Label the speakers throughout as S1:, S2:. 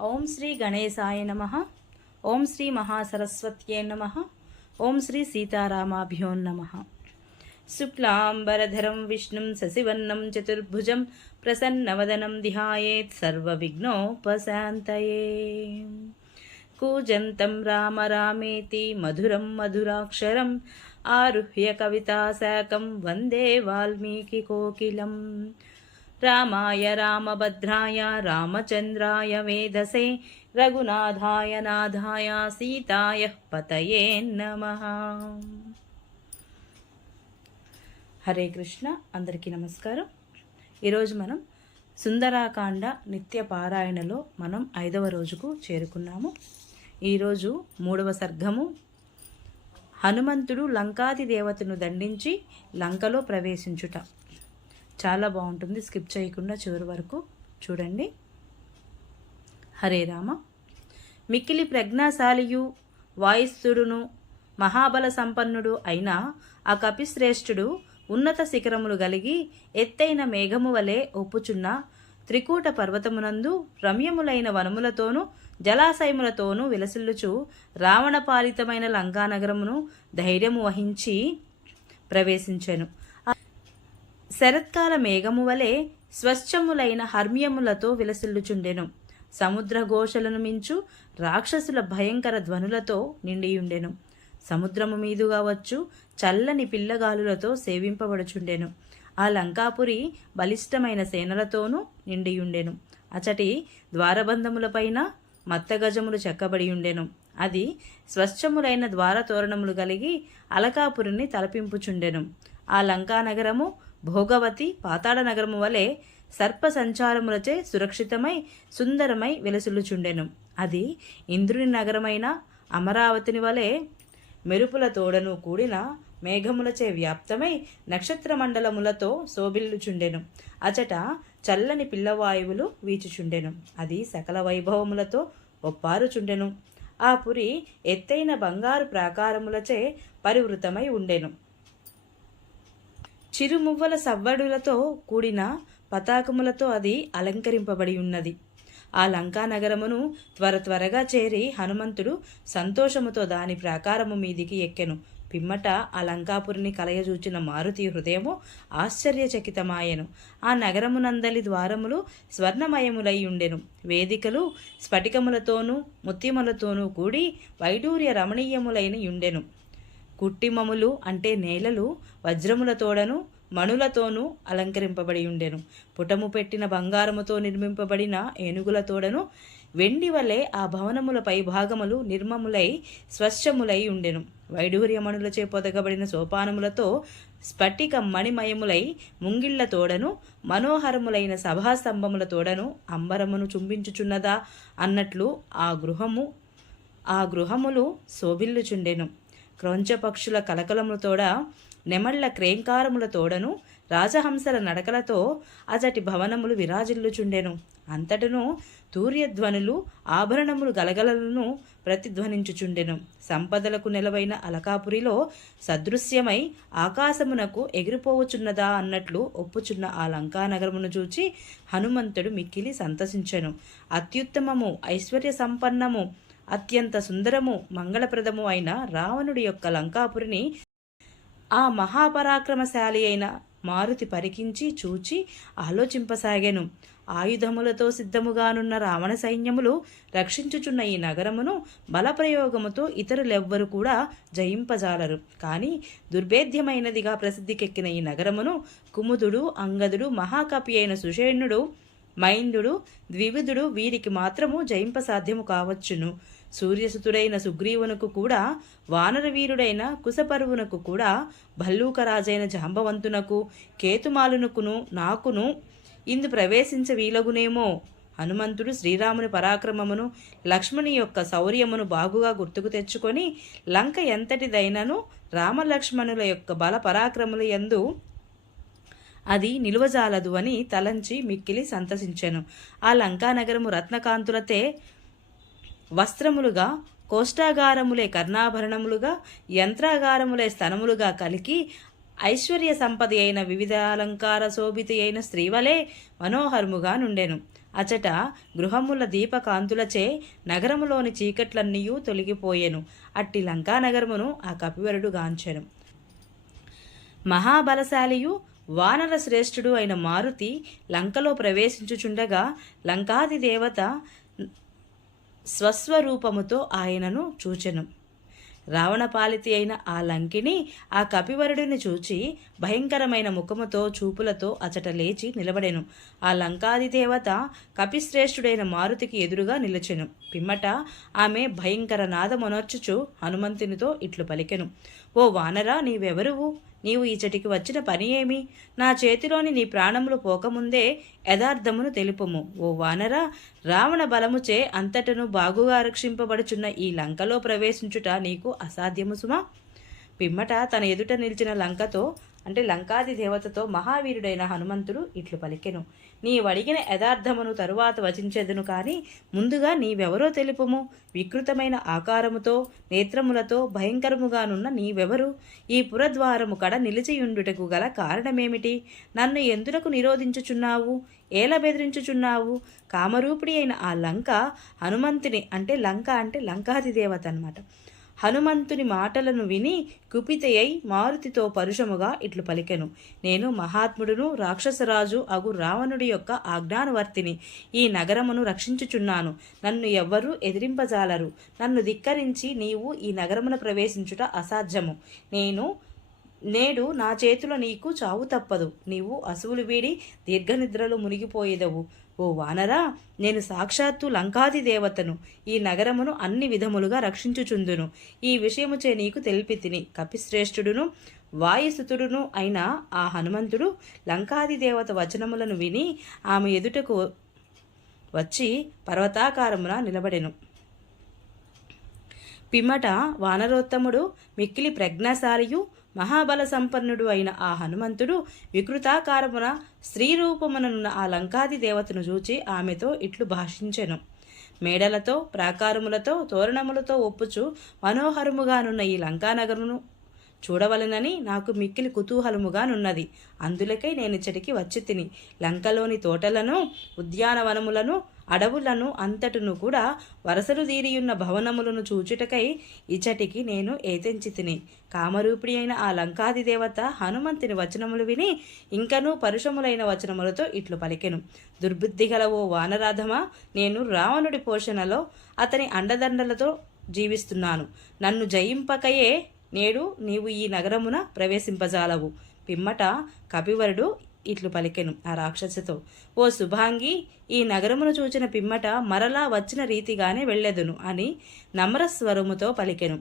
S1: ఓం శ్రీ గణేశాయ నమ. ఓం శ్రీ మహాసరస్వత్యే నమ. ఓం శ్రీ సీతారామాభ్యో నమ. శుక్లాంబరధరం విష్ణుం శశివర్ణం చతుర్భుజం ప్రసన్నవదనం ధ్యాయేత్ సర్వవిఘ్నోపశాంతయే. కూజంతం రామ రామేతి మధురం మధురాక్షరం ఆరుహ్య కవితాశాకం వందే వాల్మీకి కోకిలం. రామాయ రామభద్రాయ రామచంద్రాయ వేదసే రఘునాథాయ నాథాయ సీతాయ పతయే నమ. హరే కృష్ణ అందరికీ నమస్కారం. ఈరోజు మనం సుందరాకాండ నిత్య పారాయణలో మనం ఐదవ రోజుకు చేరుకున్నాము. ఈరోజు మూడవ సర్గము. హనుమంతుడు లంకాది దేవతను దండించి లంకలో ప్రవేశించుట. చాలా బాగుంటుంది. స్కిప్ చేయకుండా చివరి వరకు చూడండి. హరే రామ. మిక్కిలి ప్రజ్ఞాశాలియు వాయిస్తుడును మహాబల సంపన్నుడు అయిన ఆ కపిశ్రేష్ఠుడు ఉన్నత శిఖరములు కలిగి ఎత్తైన మేఘము వలె ఒప్పుచున్న త్రికూట పర్వతమునందు రమ్యములైన వనములతోనూ జలాశయములతోనూ విలసిల్లుచు రావణపాలితమైన లంకానగరమును ధైర్యము వహించి ప్రవేశించెను. శరత్కాల మేఘము వలె స్వచ్ఛములైన హర్మ్యములతో విలసిల్లుచుండెను. సముద్ర ఘోషలను మించు రాక్షసుల భయంకర ధ్వనులతో నిండియుండెను. సముద్రము మీదుగా వచ్చు చల్లని పిల్లగాలులతో సేవింపబడుచుండెను. ఆ లంకాపురి బలిష్టమైన సేనలతోనూ నిండియుండెను. అచటి ద్వారబంధములపైన మత్తగజములు చెక్కబడి ఉండెను అది స్వచ్ఛములైన ద్వారతోరణములు కలిగి అలకాపురిని తలపింపుచుండెను. ఆ లంకా నగరము భోగవతి పాతాళ నగరము వలె సర్ప సంచారములచే సురక్షితమై సుందరమై వెలసులుచుండెను అది ఇంద్రుని నగరమైన అమరావతిని వలె మెరుపుల తోడను కూడిన మేఘములచే వ్యాప్తమై నక్షత్ర మండలములతో శోభిల్లుచుండెను. అచట చల్లని పిల్లవాయువులు వీచుచుండెను. అది సకల వైభవములతో ఒప్పారుచుండెను. ఆ పురి ఎత్తైన బంగారు ప్రాకారములచే పరివృతమై ఉండెను. చిరుమువ్వల సవ్వడులతో కూడిన పతాకములతో అది అలంకరింపబడి ఉన్నది. ఆ లంకా నగరమును త్వర త్వరగా చేరి హనుమంతుడు సంతోషముతో దాని ప్రాకారము మీదికి ఎక్కెను. పిమ్మట ఆ లంకాపురిని కలయజూచిన మారుతి హృదయము ఆశ్చర్యచకితమాయెను. ఆ నగరమునందలి ద్వారములు స్వర్ణమయములై ఉండెను. వేదికలు స్ఫటికములతోనూ ముత్యములతోనూ కూడి వైడూర్య రమణీయములైన ఉండెను. కుట్టిమములు అంటే నేలలు వజ్రములతోడను మణులతోనూ అలంకరింపబడి ఉండెను. పుటము పెట్టిన బంగారముతో నిర్మింపబడిన ఏనుగులతోడను వెండి వలె ఆ భవనముల పై భాగములు నిర్మములై స్వచ్ఛములై ఉండెను. వైడూర్యమణులచే పొదగబడిన సోపానములతో స్ఫటిక మణిమయములై ముంగిళ్ళతోడను మనోహరములైన సభాస్తంభములతోడను అంబరమును చుంబించుచున్నదా అన్నట్లు ఆ గృహము ఆ గృహములు శోభిల్లుచుండెను. క్రొంచ పక్షుల కలకలములతోడ నెమళ్ళ క్రేంకారములతోడను రాజహంసల నడకలతో అజటి భవనములు విరాజిల్లుచుండెను. అంతటను తూర్యధ్వనులు ఆభరణములు గలగలలను ప్రతిధ్వనించుచుండెను. సంపదలకు నెలవైన అలకాపురిలో సదృశ్యమై ఆకాశమునకు ఎగిరిపోవచున్నదా అన్నట్లు ఒప్పుచున్న ఆ లంకానగరమును చూచి హనుమంతుడు మిక్కిలి సంతసించెను. అత్యుత్తమము ఐశ్వర్య సంపన్నము అత్యంత సుందరము మంగళప్రదము అయిన రావణుడి యొక్క లంకాపురిని ఆ మహాపరాక్రమశాలి అయిన మారుతి పరికించి చూచి ఆలోచింపసాగాను. ఆయుధములతో సిద్ధముగానున్న రావణ సైన్యములు రక్షించుచున్న ఈ నగరమును బలప్రయోగముతో ఇతరులెవ్వరు కూడా జయింపజాలరు. కానీ దుర్భేద్యమైనదిగా ప్రసిద్ధికెక్కిన ఈ నగరమును కుముదుడు అంగదుడు మహాకపి అయిన సుషేణుడు మైందుడు ద్వివిధుడు వీరికి మాత్రము జయింపసాధ్యము కావచ్చును. సూర్యసుతుడైన సుగ్రీవునకు కూడా వానరవీరుడైన కుశపరువునకు కూడా భల్లూకరాజైన జాంబవంతునకు కేతుమాలునకును నాకును ఇందు ప్రవేశించ వీలగునేమో? హనుమంతుడు శ్రీరాముని పరాక్రమమును లక్ష్మణి యొక్క శౌర్యమును బాగుగా గుర్తుకు తెచ్చుకొని లంక ఎంతటిదైనను రామలక్ష్మణుల యొక్క బల పరాక్రముల యందు అది నిలువజాలదు అని తలంచి మిక్కిలి సంతసించెను. ఆ లంకానగరము రత్నకాంతులతే వస్త్రములుగా కోష్టాగారములే కర్ణాభరణములుగా యంత్రాగారములే స్తనములుగా కలిగి ఐశ్వర్య సంపద అయిన వివిధ అలంకార శోభితి అయిన స్త్రీవలే మనోహరముగా నుండెను. అచట గృహముల దీపకాంతులచే నగరములోని చీకట్లన్నీయూ తొలగిపోయెను. అట్టి లంకానగరమును ఆ కపివరుడు గాంచెను. మహాబలశాలియు వానర శ్రేష్ఠుడు అయిన మారుతి లంకలో ప్రవేశించుచుండగా లంకాది దేవత స్వస్వరూపముతో ఆయనను చూచెను. రావణపాలితి అయిన ఆ లంకిని ఆ కపివరుడిని చూచి భయంకరమైన ముఖముతో చూపులతో అచట లేచి నిలబడెను. ఆ లంకాది దేవత కపిశ్రేష్ఠుడైన మారుతికి ఎదురుగా నిలిచెను. పిమ్మట ఆమె భయంకర నాదమునర్చుచు హనుమంతునితో ఇట్లు పలికెను. ఓ వానరా నీవెవరువు? నీవు ఈచటికి వచ్చిన పని ఏమి? నా చేతిలోని నీ ప్రాణములు పోకముందే యథార్థమును తెలుపుము. ఓ వానర రావణ బలముచే అంతటను బాగుగా రక్షింపబడుచున్న ఈ లంకలో ప్రవేశించుట నీకు అసాధ్యము సుమా? పిమ్మట తన ఎదుట నిలిచిన లంకతో అంటే లంకాది దేవతతో మహావీరుడైన హనుమంతుడు ఇట్లు పలికెను. నీ వడిగిన యథార్థమును తరువాత వచించెదను కాని ముందుగా నీవెవరో తెలుపుము? వికృతమైన ఆకారముతో నేత్రములతో భయంకరముగానున్న నీవెవరు? ఈ పురద్వారము కడ నిలిచియుండుటకు గల కారణమేమిటి? నన్ను ఎందులకు నిరోధించుచున్నావు? ఏల బెదిరించుచున్నావు? కామరూపిడి అయిన ఆ లంక హనుమంతుని అంటే లంక అంటే లంకాది దేవత అనమాట హనుమంతుని మాటలను విని కుపితయై మారుతితో పరుషముగా ఇట్లు పలికెను. నేను మహాత్ముడును రాక్షసరాజు అగు రావణుడి యొక్క ఆజ్ఞానువర్తిని. ఈ నగరమును రక్షించుచున్నాను. నన్ను ఎవ్వరూ ఎదిరింపజాలరు. నన్ను ధిక్కరించి నీవు ఈ నగరమున ప్రవేశించుట అసాధ్యము. నేను నేడు నా చేతిలో నీకు చావు తప్పదు. నీవు అసువులు వీడి దీర్ఘనిద్రలో మునిగిపోయేదవు. ఓ వానరా నేను సాక్షాత్తు లంకాది దేవతను. ఈ నగరమును అన్ని విధములుగా రక్షించుచుందును. ఈ విషయముచే నీకు తెలిపి తిని కపిశ్రేష్ఠుడును వాయుసుతుడును అయిన ఆ హనుమంతుడు లంకాది దేవత వచనములను విని ఆమె ఎదుటకు వచ్చి పర్వతాకారమున నిలబడెను. పిమ్మట వానరోత్తముడు మిక్కిలి ప్రజ్ఞాశాలియు మహాబల సంపన్నుడు అయిన ఆ హనుమంతుడు వికృతాకారమున స్త్రీ రూపముననున్న ఆ లంకాది దేవతను చూచి ఆమెతో ఇట్లు భాషించెను. మేడలతో ప్రాకారములతో తోరణములతో ఒప్పుచు మనోహరముగానున్న ఈ లంకానగరును చూడవలనని నాకు మిక్కిలి కుతూహలముగానున్నది. అందులకై నేను ఇచ్చటికి వచ్చి తిని లంకలోని తోటలను ఉద్యానవనములను అడవులను అంతటును కూడా వరసలు తీరియున్న భవనములను చూచుటకై ఇచ్చటికి నేను ఏతెంచి తిని కామరూపిణి అయిన ఆ లంకాది దేవత హనుమంతుని వచనములు విని ఇంకనూ పరుషములైన వచనములతో ఇట్లు పలికెను. దుర్బుద్ధి గల ఓ వానరాధమ నేను రావణుడి పోషణలో అతని అండదండలతో జీవిస్తున్నాను. నన్ను జయింపకయే నేడు నీవు ఈ నగరమున ప్రవేశింపజాలవు. పిమ్మట కపివరుడు ఇట్లు పలికెను ఆ రాక్షసితో. ఓ శుభాంగి ఈ నగరమును చూచిన పిమ్మట మరలా వచ్చిన రీతిగానే వెళ్ళెదును అని నమ్రస్వరముతో పలికెను.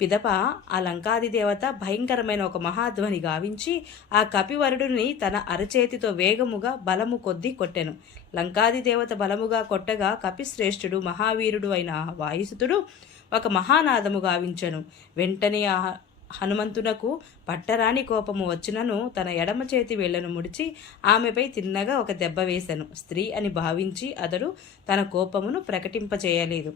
S1: పిదప ఆ లంకాది దేవత భయంకరమైన ఒక మహాధ్వని గావించి ఆ కపివరుడుని తన అరచేతితో వేగముగా బలము కొద్ది కొట్టెను. లంకాది దేవత బలముగా కొట్టగా కపిశ్రేష్ఠుడు మహావీరుడు అయిన వాయుసుతుడు ఒక మహానాదము గావించెను. వెంటనే ఆ హనుమంతునకు పట్టరాని కోపము వచ్చినను తన ఎడమ చేతి వేళ్ళను ముడిచి ఆమెపై తిన్నగా ఒక దెబ్బ వేశాను స్త్రీ అని భావించి అతడు తన కోపమును ప్రకటింపచేయలేదు.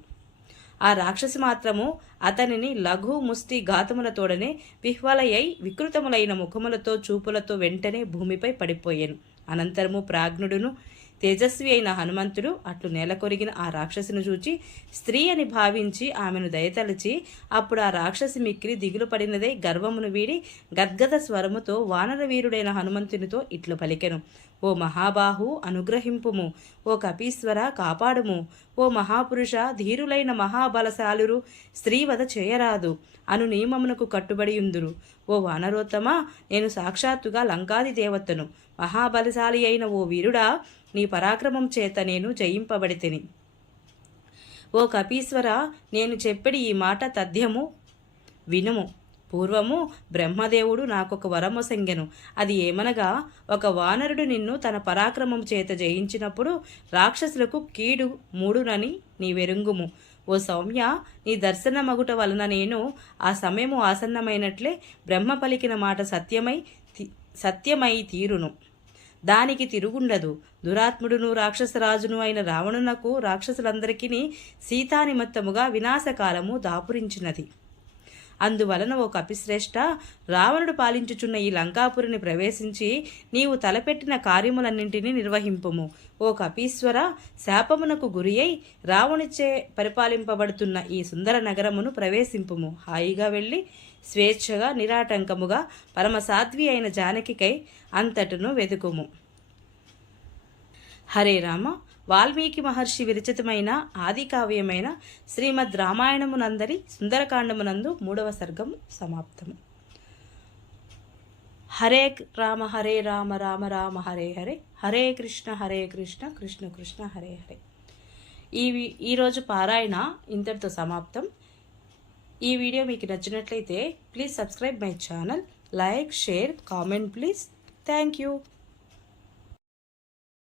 S1: ఆ రాక్షసి మాత్రము అతనిని లఘు ముష్టి ఘాతములతోడనే విహ్వలయ్యై వికృతములైన ముఖములతో చూపులతో వెంటనే భూమిపై పడిపోయాను. అనంతరము ప్రాజ్ఞుడును తేజస్వి అయిన హనుమంతుడు అట్లు నేలకొరిగిన ఆ రాక్షసిని చూచి స్త్రీ అని భావించి ఆమెను దయతలిచి అప్పుడు ఆ రాక్షసి మిక్కిరి దిగులు పడినదే గర్వమును వీడి గద్గద స్వరముతో వానర వీరుడైన హనుమంతునితో ఇట్లు పలికెను. ఓ మహాబాహు అనుగ్రహింపుము. ఓ కపీశ్వర కాపాడుము. ఓ మహాపురుష ధీరులైన మహాబలశాలురు స్త్రీవద చేయరాదు. అను నియమమునకు కట్టుబడియుందురు ఓ వానరోత్తమ నేను సాక్షాత్తుగా లంకాది దేవతను. మహాబలశాలి అయిన ఓ వీరుడా నీ పరాక్రమం చేత నేను జయింపబడితిని. ఓ కపీశ్వర నేను చెప్పడి ఈ మాట తథ్యము? వినుము. పూర్వము బ్రహ్మదేవుడు నాకొక వరము సంగెను. అది ఏమనగా ఒక వానరుడు నిన్ను తన పరాక్రమం చేత జయించినప్పుడు రాక్షసులకు కీడు మూడునని నీ వెరుంగుము. ఓ సౌమ్య నీ దర్శనమగుట వలన నేను ఆ సమయము ఆసన్నమైనట్లే బ్రహ్మ పలికిన మాట సత్యమై సత్యమై తీరును. దానికి తిరుగుండదు. దురాత్ముడును రాక్షసరాజును అయిన రావణునకు రాక్షసులందరికీ సీతానిమత్తముగా వినాశకాలము దాపురించినది. అందువలన ఓ కపిశ్రేష్ఠ రావణుడు పాలించుచున్న ఈ లంకాపురిని ప్రవేశించి నీవు తలపెట్టిన కార్యములన్నింటినీ నిర్వహింపుము. ఓ కపీశ్వర శాపమునకు గురి అయి రావణుచే పరిపాలింపబడుతున్న ఈ సుందర నగరమును ప్రవేశింపుము. హాయిగా వెళ్ళి స్వేచ్ఛగా నిరాటంకముగా పరమసాధ్వి అయిన జానకికై అంతటను వెతుకుము. హరే రామ. వాల్మీకి మహర్షి విరచితమైన ఆది కావ్యమైన శ్రీమద్ రామాయణమునందరి సుందరకాండమునందు మూడవ సర్గము సమాప్తము హరే రామ హరే రామ రామ రామ హరే హరే హరే కృష్ణ హరే కృష్ణ కృష్ణ కృష్ణ హరే హరే. ఈ ఈరోజు పారాయణ ఇంతటితో సమాప్తం. ఈ వీడియో మీకు నచ్చినట్లయితే please subscribe my channel like share comment please. Thank you.